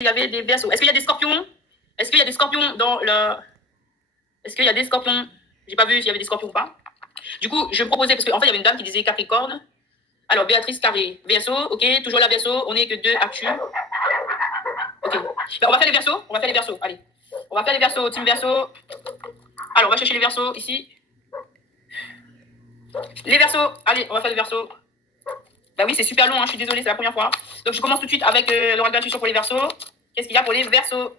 il y avait des Verseaux. Est-ce qu'il y a des Scorpions? Est-ce qu'il y a des Scorpions dans le... Est-ce qu'il y a des Scorpions? J'ai pas vu s'il y avait des Scorpions ou pas. Du coup, je me proposais, parce qu'en fait, il y avait une dame qui disait Capricorne. Alors, Béatrice Carré, Verseau, ok, toujours la Verseau, on n'est que 2 actus. Ok. Ben, on va faire les Verseaux, on va faire les Verseaux, allez. On va faire les Verseaux, team Verseau. Alors, on va chercher les Verseaux ici. Les Verseaux, allez, on va faire les Verseaux. Bah oui, c'est super long, hein, je suis désolée, c'est la première fois. Donc, je commence tout de suite avec l'oracle d'intuition pour les Verseaux. Qu'est-ce qu'il y a pour les Verseaux?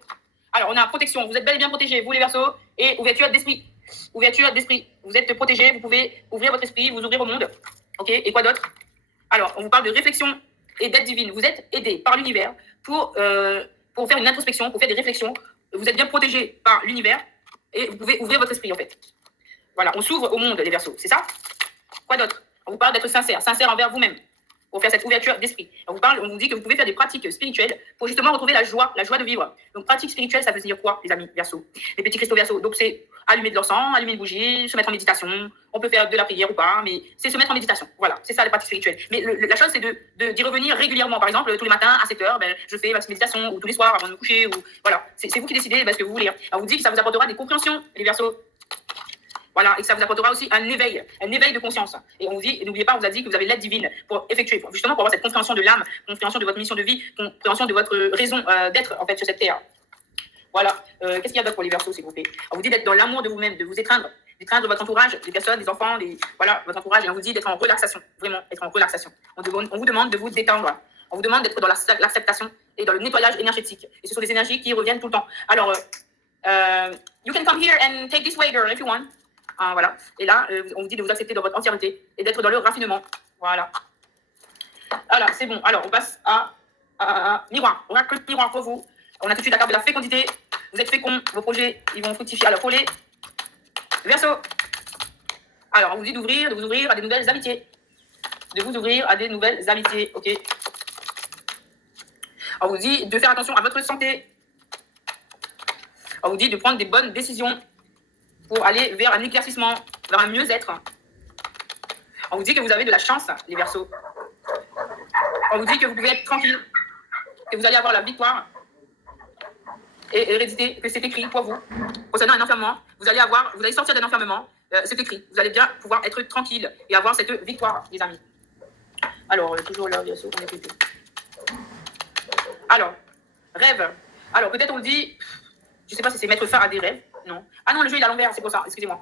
Alors, on a protection, vous êtes bel et bien protégés, vous les Verseaux, et ouverture d'esprit. Ouverture d'esprit, vous êtes protégés, vous pouvez ouvrir votre esprit, vous ouvrir au monde. Ok, et quoi d'autre? Alors, on vous parle de réflexion et d'aide divine. Vous êtes aidé par l'univers pour faire une introspection, pour faire des réflexions. Vous êtes bien protégé par l'univers et vous pouvez ouvrir votre esprit, en fait. Voilà, on s'ouvre au monde, les Verseaux, c'est ça? Quoi d'autre? On vous parle d'être sincère, sincère envers vous-même, pour faire cette ouverture d'esprit. On vous dit que vous pouvez faire des pratiques spirituelles pour justement retrouver la joie de vivre. Donc, pratique spirituelle, ça veut dire quoi, les amis Verseaux? Les petits cristaux Verseaux. Donc, c'est allumer de l'encens, allumer une bougie, se mettre en méditation. On peut faire de la prière ou pas, mais c'est se mettre en méditation. Voilà, c'est ça les pratiques spirituelles. Mais la chose, c'est d'y revenir régulièrement. Par exemple, tous les matins à 7 h, je fais ma petite méditation, ou tous les soirs avant de me coucher. Ou... Voilà, c'est vous qui décidez ce que vous voulez. On vous dit que ça vous apportera des compréhensions, les Verseaux. Voilà, et que ça vous apportera aussi un éveil de conscience. Et on vous dit, n'oubliez pas, on vous a dit que vous avez l'aide divine pour effectuer, justement pour avoir cette compréhension de l'âme, compréhension de votre mission de vie, compréhension de votre raison d'être en fait sur cette terre. Voilà. Qu'est-ce qu'il y a d'autre pour les Verseaux, s'il vous plaît? On vous dit d'être dans l'amour de vous-même, de vous étreindre votre entourage, des personnes, des enfants, voilà, votre entourage, et on vous dit d'être en relaxation, vraiment, être en relaxation. On vous demande de vous détendre. On vous demande d'être dans l'acceptation et dans le nettoyage énergétique. Et ce sont des énergies qui reviennent tout le temps. Alors, you can come here and take this way, girl, if you want. Voilà. Et là, on vous dit de vous accepter dans votre entièreté et d'être dans le raffinement. Voilà. Voilà, c'est bon. Alors, on passe à miroir. On a que miroir pour vous. On a tout de suite la carte de la fécondité. Vous êtes fécond, vos projets, ils vont fructifier. Alors, pour les Verseaux. Alors, on vous dit de vous ouvrir à des nouvelles amitiés. De vous ouvrir à des nouvelles amitiés, ok? On vous dit de faire attention à votre santé. On vous dit de prendre des bonnes décisions pour aller vers un éclaircissement, vers un mieux-être. On vous dit que vous avez de la chance, les Verseaux. On vous dit que vous pouvez être tranquille, que vous allez avoir la victoire et hérédité, que c'est écrit pour vous. Concernant un enfermement, vous allez sortir d'un enfermement, c'est écrit. Vous allez bien pouvoir être tranquille et avoir cette victoire, les amis. Alors, toujours là, Verseau, on est écouté. Alors, rêve. Alors, peut-être on le dit, je ne sais pas si c'est mettre fin à des rêves. Non. Ah non, le jeu il est à l'envers, c'est pour ça, excusez-moi.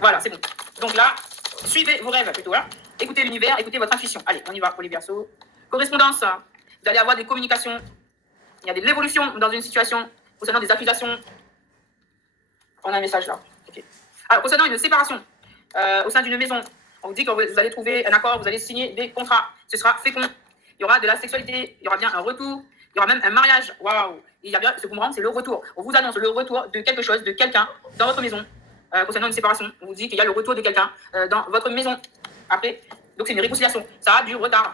Voilà, c'est bon. Donc là, suivez vos rêves plutôt. Hein. Écoutez l'univers, écoutez votre intuition. Allez, on y va pour les Verseaux. Correspondance. Vous allez avoir des communications. Il y a de l'évolution dans une situation concernant des accusations. On a un message là. Okay. Alors, concernant une séparation au sein d'une maison, on vous dit que vous allez trouver un accord, vous allez signer des contrats. Ce sera fécond. Il y aura de la sexualité, il y aura bien un retour, il y aura même un mariage. Waouh! Il y a bien ce boomerang, c'est le retour. On vous annonce le retour de quelque chose, de quelqu'un dans votre maison. Concernant une séparation, on vous dit qu'il y a le retour de quelqu'un dans votre maison. Après, donc c'est une réconciliation. Ça a du retard.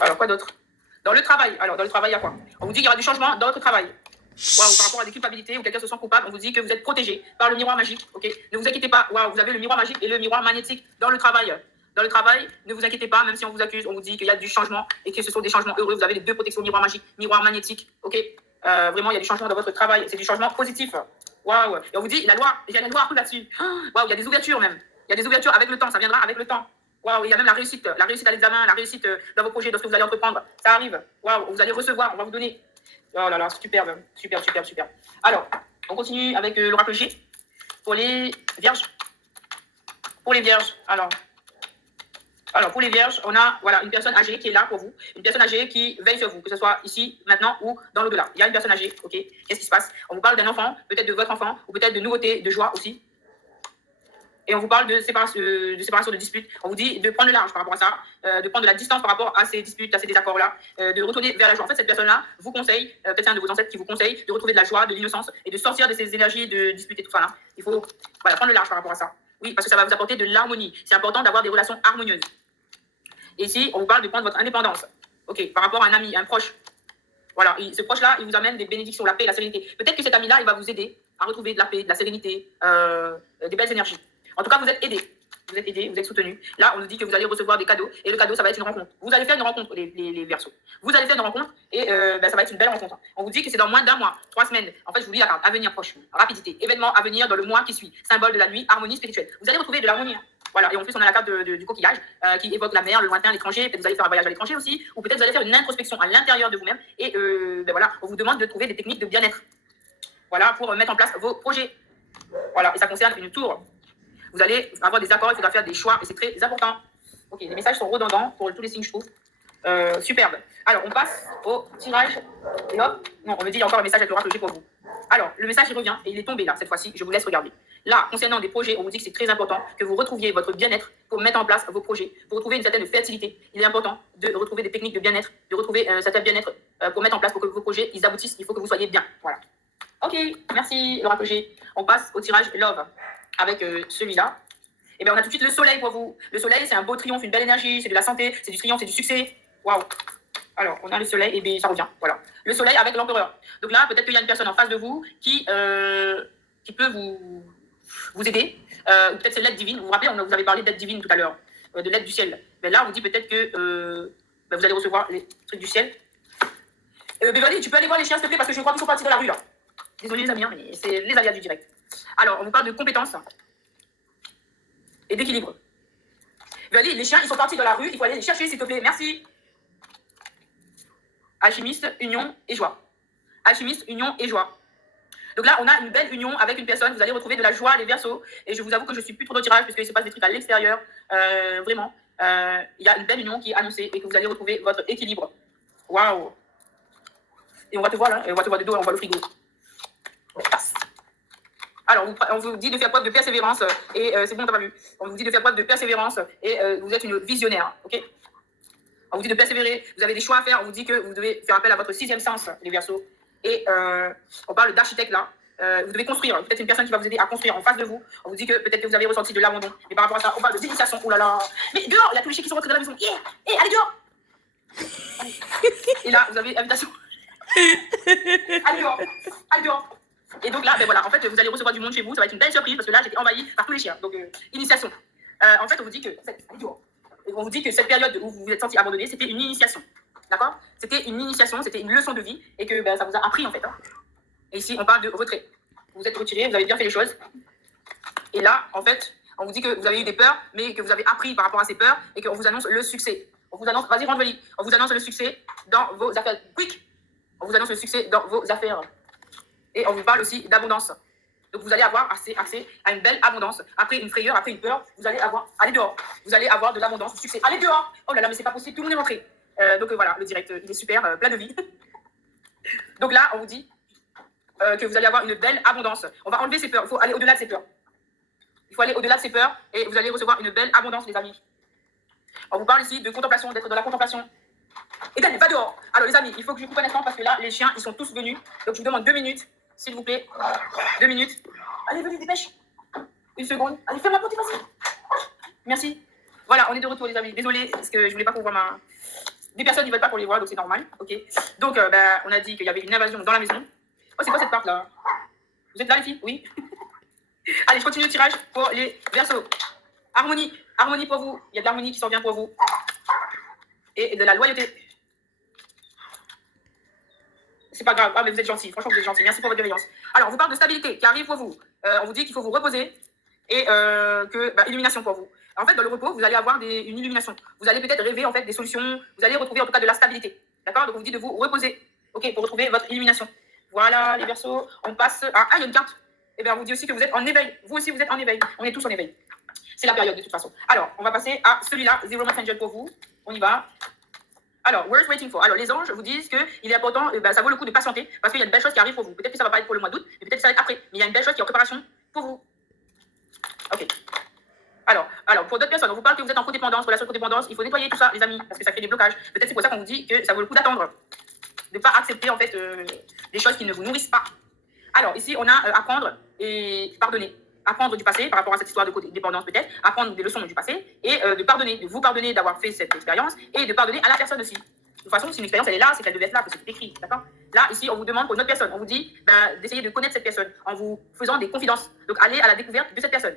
Alors quoi d'autre? Dans le travail. Alors, dans le travail, il y a quoi? On vous dit qu'il y aura du changement dans votre travail. Waouh, par rapport à des culpabilités ou quelqu'un se sent coupable, on vous dit que vous êtes protégé par le miroir magique. Ok? Ne vous inquiétez pas. Waouh, vous avez le miroir magique et le miroir magnétique dans le travail. Dans le travail, ne vous inquiétez pas, même si on vous accuse, on vous dit qu'il y a du changement et que ce sont des changements heureux. Vous avez les deux protections, miroir magique, miroir magnétique. Ok? Vraiment, il y a du changement dans votre travail. C'est du changement positif. Waouh! Et on vous dit, la loi, il y a la loi là-dessus. Waouh, il y a des ouvertures même. Il y a des ouvertures avec le temps, ça viendra avec le temps. Waouh, il y a même la réussite à l'examen, la réussite dans vos projets, dans ce que vous allez entreprendre. Ça arrive. Waouh, vous allez recevoir, on va vous donner. Oh là là, superbe, super. Alors, on continue avec l'oracle G pour les Vierges. Pour les Vierges, alors, pour les Vierges, on a une personne âgée qui est là pour vous, une personne âgée qui veille sur vous, que ce soit ici, maintenant ou dans l'au-delà. Il y a une personne âgée, ok? Qu'est-ce qui se passe? On vous parle d'un enfant, peut-être de votre enfant, ou peut-être de nouveautés, de joie aussi. Et on vous parle de séparation, de disputes. On vous dit de prendre le large par rapport à ça, de prendre de la distance par rapport à ces disputes, à ces désaccords-là, de retourner vers la joie. En fait, cette personne-là vous conseille, peut-être c'est un de vos ancêtres qui vous conseille de retrouver de la joie, de l'innocence et de sortir de ces énergies de disputes et tout ça. Là. Il faut prendre le large par rapport à ça. Oui, parce que ça va vous apporter de l'harmonie. C'est important d'avoir des relations harmonieuses. Et ici, on vous parle de prendre votre indépendance. Ok, par rapport à un ami, un proche. Voilà, ce proche-là, il vous amène des bénédictions, la paix, la sérénité. Peut-être que cet ami-là, il va vous aider à retrouver de la paix, de la sérénité, des belles énergies. En tout cas, vous êtes aidés. vous êtes aidé, vous êtes soutenu. Là, on nous dit que vous allez recevoir des cadeaux et le cadeau, ça va être une rencontre. Vous allez faire une rencontre, les Verseaux. Vous allez faire une rencontre et ça va être une belle rencontre. On vous dit que c'est dans moins d'un mois, 3 semaines. En fait, je vous lis la carte. Avenir proche, rapidité, événement à venir dans le mois qui suit, symbole de la nuit, harmonie spirituelle. Vous allez retrouver de l'harmonie. Voilà, et en plus, on a la carte du coquillage qui évoque la mer, le lointain, l'étranger. Peut-être vous allez faire un voyage à l'étranger aussi, ou peut-être vous allez faire une introspection à l'intérieur de vous-même. Et voilà, on vous demande de trouver des techniques de bien-être. Voilà, pour mettre en place vos projets. Voilà, et ça concerne une tour. Vous allez avoir des accords, il faudra faire des choix, et c'est très important. Ok, les messages sont redondants pour tous les signes, je trouve. Superbe. Alors, on passe au tirage. Et hop, non, on me dit il y a encore un message avec l'oracle G pour vous. Alors, le message, il revient, et il est tombé là, cette fois-ci, je vous laisse regarder. Là, concernant des projets, on vous dit que c'est très important que vous retrouviez votre bien-être pour mettre en place vos projets, pour retrouver une certaine fertilité. Il est important de retrouver des techniques de bien-être, de retrouver un certain bien-être pour mettre en place pour que vos projets, ils aboutissent. Il faut que vous soyez bien. Voilà. Ok, merci l'oracle G. On passe au tirage Love avec celui-là. Et bien, on a tout de suite le soleil pour vous. Le soleil, c'est un beau triomphe, une belle énergie, c'est de la santé, c'est du triomphe, c'est du succès. Waouh. Alors, on a le soleil, et bien ça revient. Voilà. Le soleil avec l'empereur. Donc là, peut-être qu'il y a une personne en face de vous qui peut vous aider. Peut-être c'est l'aide divine. Vous vous rappelez, vous avez parlé d'aide divine tout à l'heure, de l'aide du ciel. Mais là, on vous dit peut-être que vous allez recevoir les trucs du ciel. Beverly, tu peux aller voir les chiens, s'il te plaît, parce que je crois qu'ils sont partis dans la rue, là. Désolé, les amis, hein, mais c'est les aléas du direct. Alors, on vous parle de compétences et d'équilibre. Beverly, les chiens, ils sont partis dans la rue, il faut aller les chercher, s'il te plaît. Merci. Alchimiste, union et joie. Alchimiste, union et joie. Donc là, on a une belle union avec une personne. Vous allez retrouver de la joie, les Verseaux. Et je vous avoue que je suis plus trop au tirage puisqu'il se passe des trucs à l'extérieur. Vraiment, il y a une belle union qui est annoncée et que vous allez retrouver votre équilibre. Waouh. Et on va te voir là, on va te voir de dos, on voit le frigo. Alors, on vous dit de faire preuve de persévérance et c'est bon, t'as pas vu. On vous dit de faire preuve de persévérance et vous êtes une visionnaire, ok? On vous dit de persévérer, vous avez des choix à faire, on vous dit que vous devez faire appel à votre 6e sens, les Verseaux. Et on parle d'architecte là. Vous devez construire, peut-être une personne qui va vous aider à construire en face de vous. On vous dit que peut-être que vous avez ressenti de l'abandon. Mais par rapport à ça, on parle de d'initiation. Oh là là. Mais dehors, il y a tous les chiens qui sont rentrés dans la maison. Allez dehors. Et là, vous avez invitation. Allez dehors. Allez dehors. Et donc là, ben voilà, en fait, vous allez recevoir du monde chez vous. Ça va être une belle surprise parce que là, j'étais envahie par tous les chiens. Donc, initiation. En fait, on vous dit que... Allez dehors. On vous dit que cette période où vous vous êtes senti abandonné, c'était une initiation. D'accord? C'était une initiation, c'était une leçon de vie et que ça vous a appris en fait. Hein. Et ici, on parle de retrait. Vous êtes retiré, vous avez bien fait les choses. Et là, en fait, on vous dit que vous avez eu des peurs, mais que vous avez appris par rapport à ces peurs et qu'on vous annonce le succès. On vous annonce, vas-y, rentre, Vali. On vous annonce le succès dans vos affaires. Quick! On vous annonce le succès dans vos affaires. Et on vous parle aussi d'abondance. Donc, vous allez avoir accès à une belle abondance. Après une frayeur, après une peur, vous allez avoir... Allez dehors. Vous allez avoir de l'abondance, du succès. Allez dehors. Oh là là, mais c'est pas possible, tout le monde est rentré. Donc, voilà, le direct, il est super, plein de vie. Donc là, on vous dit que vous allez avoir une belle abondance. On va enlever ces peurs. Il faut aller au-delà de ces peurs. Il faut aller au-delà de ces peurs et vous allez recevoir une belle abondance, les amis. On vous parle ici de contemplation, d'être dans la contemplation. Et bien, va dehors. Alors, les amis, il faut que je coupe un instant parce que là, les chiens, ils sont tous venus. Donc, je vous demande 2 minutes. S'il vous plaît, 2 minutes. Allez, venez, dépêche. 1 seconde. Allez, ferme la porte, vas-y. Merci. Voilà, on est de retour, les amis. Désolée, parce que je voulais pas qu'on voit ma... Des personnes ne veulent pas qu'on les voit, donc c'est normal. Ok. Donc, on a dit qu'il y avait une invasion dans la maison. Oh, c'est quoi cette part-là? Vous êtes là, les filles? Oui. Allez, je continue le tirage pour les Verseaux. Harmonie. Harmonie pour vous. Il y a de l'harmonie qui s'en vient pour vous. Et de la loyauté. C'est pas grave. Ah, mais vous êtes gentils. Franchement, vous êtes gentils. Merci pour votre bienveillance. Alors, on vous parle de stabilité qui arrive pour vous. On vous dit qu'il faut vous reposer et que illumination pour vous. En fait, dans le repos, vous allez avoir une illumination. Vous allez peut-être rêver en fait des solutions. Vous allez retrouver en tout cas de la stabilité. D'accord? Donc, on vous dit de vous reposer. Ok, pour retrouver votre illumination. Voilà, les Verseaux. On passe à... Ah, il y a une carte. Et bien, on vous dit aussi que vous êtes en éveil. Vous aussi, vous êtes en éveil. On est tous en éveil. C'est la période de toute façon. Alors, on va passer à celui-là, Zero Messenger pour vous. On y va. Alors, worth waiting for. Alors, les anges vous disent qu'il est important, ça vaut le coup de patienter parce qu'il y a une belle chose qui arrive pour vous. Peut-être que ça ne va pas être pour le mois d'août, mais peut-être que ça va être après. Mais il y a une belle chose qui est en préparation pour vous. Ok. Alors, pour d'autres personnes, on vous parle que vous êtes en codépendance, relation de codépendance. Il faut nettoyer tout ça, les amis, parce que ça crée des blocages. Peut-être c'est pour ça qu'on vous dit que ça vaut le coup d'attendre. De ne pas accepter, en fait, des choses qui ne vous nourrissent pas. Alors, ici, on a apprendre et pardonner. Apprendre du passé par rapport à cette histoire de codépendance peut-être, apprendre des leçons du passé et de pardonner, de vous pardonner d'avoir fait cette expérience et de pardonner à la personne aussi. De toute façon, si une expérience elle est là, c'est qu'elle devait être là, que c'est écrit, d'accord? Là, ici, on vous demande pour une autre personne, on vous dit d'essayer de connaître cette personne en vous faisant des confidences. Donc, allez à la découverte de cette personne.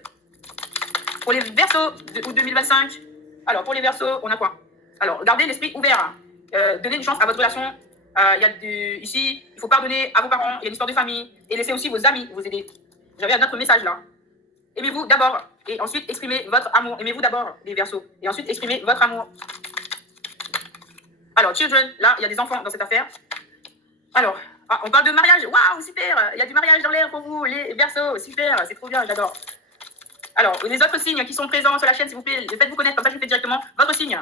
Pour les Verseaux de août 2025, alors pour les Verseaux, on a quoi? Alors, gardez l'esprit ouvert. Donnez une chance à votre relation. Ici, il faut pardonner à vos parents, il y a une histoire de famille, et laissez aussi vos amis vous aider. J'avais un autre message là. Aimez-vous d'abord, et ensuite exprimez votre amour. Aimez-vous d'abord, les Verseaux, et ensuite exprimez votre amour. Alors, children, là, il y a des enfants dans cette affaire. Alors, on parle de mariage. Waouh, super! Il y a du mariage dans l'air pour vous, les Verseaux. Super, c'est trop bien, j'adore. Alors, les autres signes qui sont présents sur la chaîne, s'il vous plaît, faites-vous connaître, comme ça je fais directement votre signe.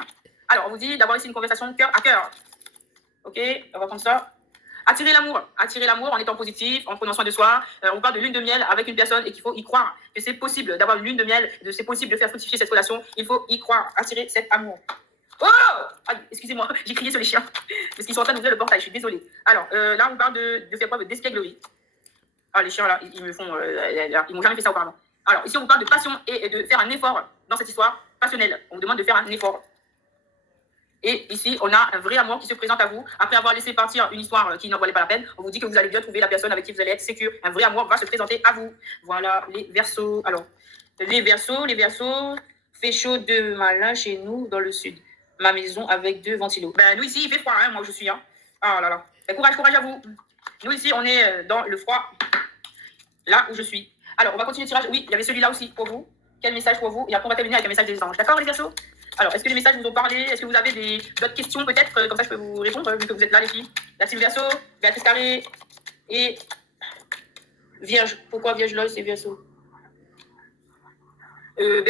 Alors, on vous dit d'avoir ici une conversation cœur à cœur. Ok, on va prendre ça. Attirer l'amour en étant positif, en prenant soin de soi. On parle de lune de miel avec une personne et qu'il faut y croire, que c'est possible d'avoir une lune de miel, c'est possible de faire fructifier cette relation. Il faut y croire, attirer cet amour. Oh! Excusez-moi, j'ai crié sur les chiens, parce qu'ils sont en train d'ouvrir le portail, je suis désolée. Alors, là, on parle de faire preuve d'espièglerie. Ah, les chiens, là, ils m'ont jamais fait ça auparavant. Alors, ici, on vous parle de passion et de faire un effort dans cette histoire passionnelle. On vous demande de faire un effort. Et ici, on a un vrai amour qui se présente à vous. Après avoir laissé partir une histoire qui n'en valait pas la peine, on vous dit que vous allez bien trouver la personne avec qui vous allez être sécure. Un vrai amour va se présenter à vous. Voilà, les Verseaux. Alors, les Verseaux, fait chaud de malin chez nous dans le sud. Ma maison avec 2 ventilos. Ben, nous ici, il fait froid, hein, moi je suis. Hein. Ah là là. Ben, courage à vous. Nous ici, on est dans le froid, là où je suis. Alors, on va continuer le tirage. Oui, il y avait celui-là aussi pour vous. Quel message pour vous? Et après, on va terminer avec un message des anges. D'accord, les Verseaux? Alors, est-ce que les messages vous ont parlé? Est-ce que vous avez d'autres questions peut-être? Comme ça, je peux vous répondre, vu que vous êtes là, les filles. La team Verseau, Béatrice Carré et Vierge. Pourquoi Vierge là, c'est Verseau?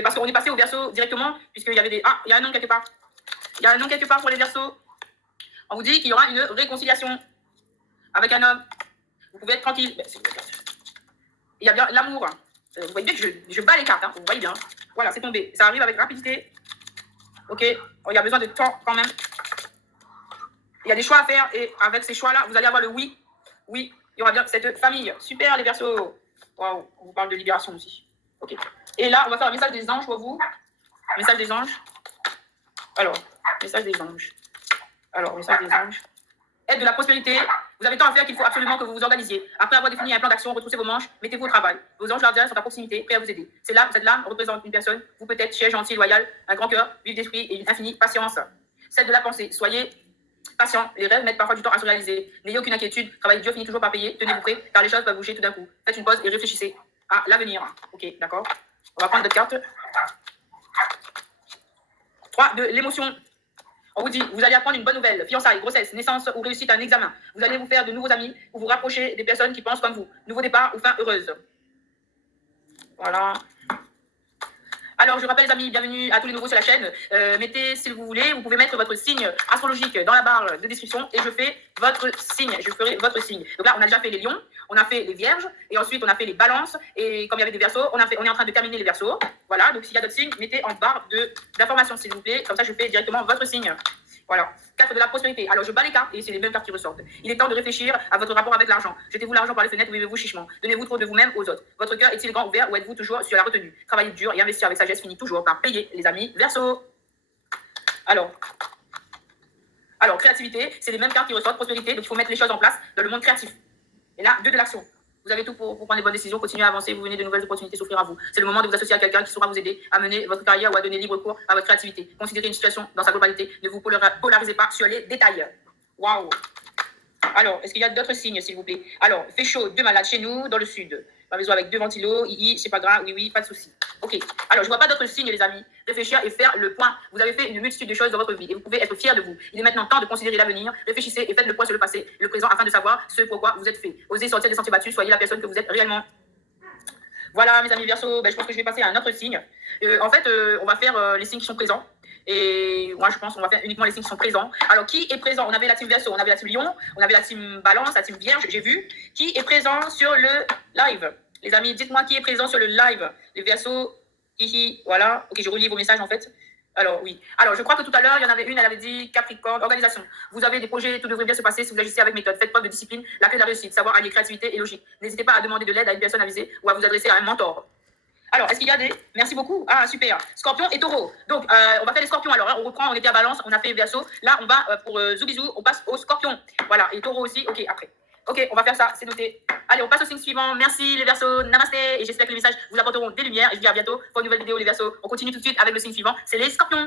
Parce qu'on est passé au Verseau directement, puisqu'il y avait des... Ah, il y a un nom quelque part. Il y a un nom quelque part pour les Verseaux. On vous dit qu'il y aura une réconciliation avec un homme. Vous pouvez être tranquille. Il y a bien l'amour. Vous voyez bien que je bats les cartes, hein, vous voyez bien. Voilà, c'est tombé. Ça arrive avec rapidité. Ok, il y a besoin de temps quand même. Il y a des choix à faire et avec ces choix-là, vous allez avoir le oui. Oui, il y aura bien cette famille. Super, les Verseaux. Waouh, on vous parle de libération aussi. Ok. Et là, on va faire un message des anges pour vous. Message des anges. Alors, message des anges. Alors, message des anges. Aide de la prospérité. Vous avez tant à faire qu'il faut absolument que vous vous organisiez. Après avoir défini un plan d'action, retroussez vos manches, mettez-vous au travail. Vos anges gardiens sont à proximité, prêts à vous aider. Cette lame représente une personne, vous peut-être chère, gentille, loyale, un grand cœur, vif d'esprit et une infinie patience. Celle de la pensée. Soyez patient. Les rêves mettent parfois du temps à se réaliser. N'ayez aucune inquiétude. Travail dur finit toujours par payer. Tenez-vous prêts, car les choses peuvent bouger tout d'un coup. Faites une pause et réfléchissez à l'avenir. Ok, d'accord. On va prendre d'autres cartes. 3 de l'émotion. On vous dit, vous allez apprendre une bonne nouvelle, fiançailles, grossesse, naissance ou réussite à un examen. Vous allez vous faire de nouveaux amis ou vous rapprocher des personnes qui pensent comme vous. Nouveau départ ou fin heureuse. Voilà. Alors, je rappelle les amis, bienvenue à tous les nouveaux sur la chaîne. Mettez, si vous voulez, vous pouvez mettre votre signe astrologique dans la barre de description et je fais votre signe. Je ferai votre signe. Donc là, on a déjà fait les lions, on a fait les vierges et ensuite on a fait les balances. Et comme il y avait des Verseaux, on est en train de terminer les Verseaux. Voilà, donc s'il y a d'autres signes, mettez en barre d'informations s'il vous plaît. Comme ça, je fais directement votre signe. Voilà. Carte de la prospérité. Alors, je bats les cartes et c'est les mêmes cartes qui ressortent. Il est temps de réfléchir à votre rapport avec l'argent. Jetez-vous l'argent par les fenêtres ou vivez-vous chichement. Donnez-vous trop de vous-même aux autres. Votre cœur est-il grand ouvert ou êtes-vous toujours sur la retenue? Travailler dur et investir avec sagesse finit toujours par payer, les amis Verseaux. Alors, créativité, c'est les mêmes cartes qui ressortent. Prospérité, donc il faut mettre les choses en place dans le monde créatif. Et là, 2 de l'action. Vous avez tout pour prendre les bonnes décisions, continuer à avancer, vous venez de nouvelles opportunités s'offrir à vous. C'est le moment de vous associer à quelqu'un qui saura vous aider à mener votre carrière ou à donner libre cours à votre créativité. Considérez une situation dans sa globalité, ne vous polarisez pas sur les détails. Waouh! Alors, est-ce qu'il y a d'autres signes, s'il vous plaît? Alors, fait chaud, 2 malades chez nous, dans le sud. Ma maison avec 2 ventilos, c'est pas grave, oui, pas de souci. Ok. Alors, je vois pas d'autres signes, les amis. Réfléchir et faire le point. Vous avez fait une multitude de choses dans votre vie et vous pouvez être fiers de vous. Il est maintenant temps de considérer l'avenir. Réfléchissez et faites le point sur le passé, le présent, afin de savoir ce pourquoi vous êtes fait. Osez sortir des sentiers battus, soyez la personne que vous êtes réellement. Voilà, mes amis Verseaux, je pense que je vais passer à un autre signe. En fait, on va faire les signes qui sont présents. Et moi, je pense qu'on va faire uniquement les signes qui sont présents. Alors, qui est présent? On avait la team Verseau, on avait la team Lion, on avait la team Balance, la team Vierge, j'ai vu. Qui est présent sur le live? Les amis, dites-moi qui est présent sur le live. Les Verseaux, hihi, voilà. Ok, je relis vos messages en fait. Alors, oui. Alors, je crois que tout à l'heure, il y en avait une, elle avait dit Capricorne, organisation. Vous avez des projets, tout devrait bien se passer si vous agissez avec méthode. Faites preuve de discipline, la clé de la réussite, savoir allier créativité et logique. N'hésitez pas à demander de l'aide à une personne avisée ou à vous adresser à un mentor. Alors, est-ce qu'il y a des... Merci beaucoup. Ah, super. Scorpion et taureau. Donc, on va faire les scorpions. Alors, on reprend, on était à balance, on a fait Verseau. Là, on va, pour Zoubizou, on passe au scorpion. Voilà. Et taureau aussi. Ok, après. Ok, on va faire ça, c'est noté. Allez, on passe au signe suivant. Merci les Verseaux, namasté. Et j'espère que les messages vous apporteront des lumières. Et je vous dis à bientôt pour une nouvelle vidéo les Verseaux. On continue tout de suite avec le signe suivant, c'est les Scorpions.